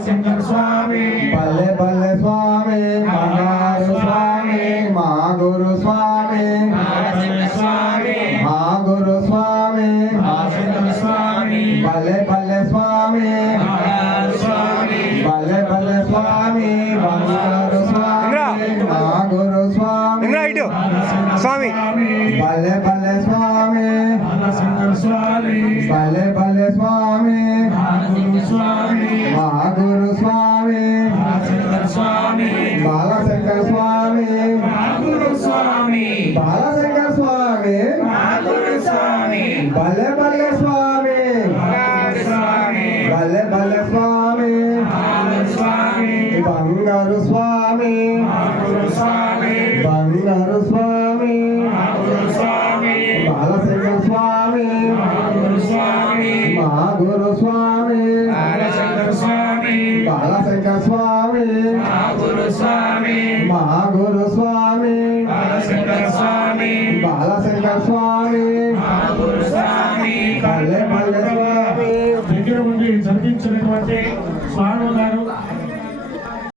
బాలశంకర స్వామి. పల్లె పల్లె స్వామి బంగారు స్వామి మా గురు స్వామి. స్వామి. మా గురు స్వామి. స్వామి. పల్లె పల్లె స్వామి. స్వామి. పల్లె పల్లె స్వామి బంగారు స్వామి మా గురు స్వామి. స్వామి. పల్లె పల్లె స్వామి. స్వామి. పల్లె పల్లె స్వామి. స్వామి బాలశంకర స్వామి బాలగురు స్వామి పల్లె పల్లె స్వామి స్వామి. పల్లె పల్లె స్వామి స్వామి బంగారు స్వామి. స్వామి బంగారు స్వామి. స్వామి బాలశంకర స్వామి. స్వామి మా గురు స్వామి. స్వామి బాలశంకర స్వామి. మా గురు స్వామి స్వామి. బాలశంకర స్వామి. పల్లె పల్లె స్వామి దగ్గర ఉండి జరిగించినటువంటి స్వామి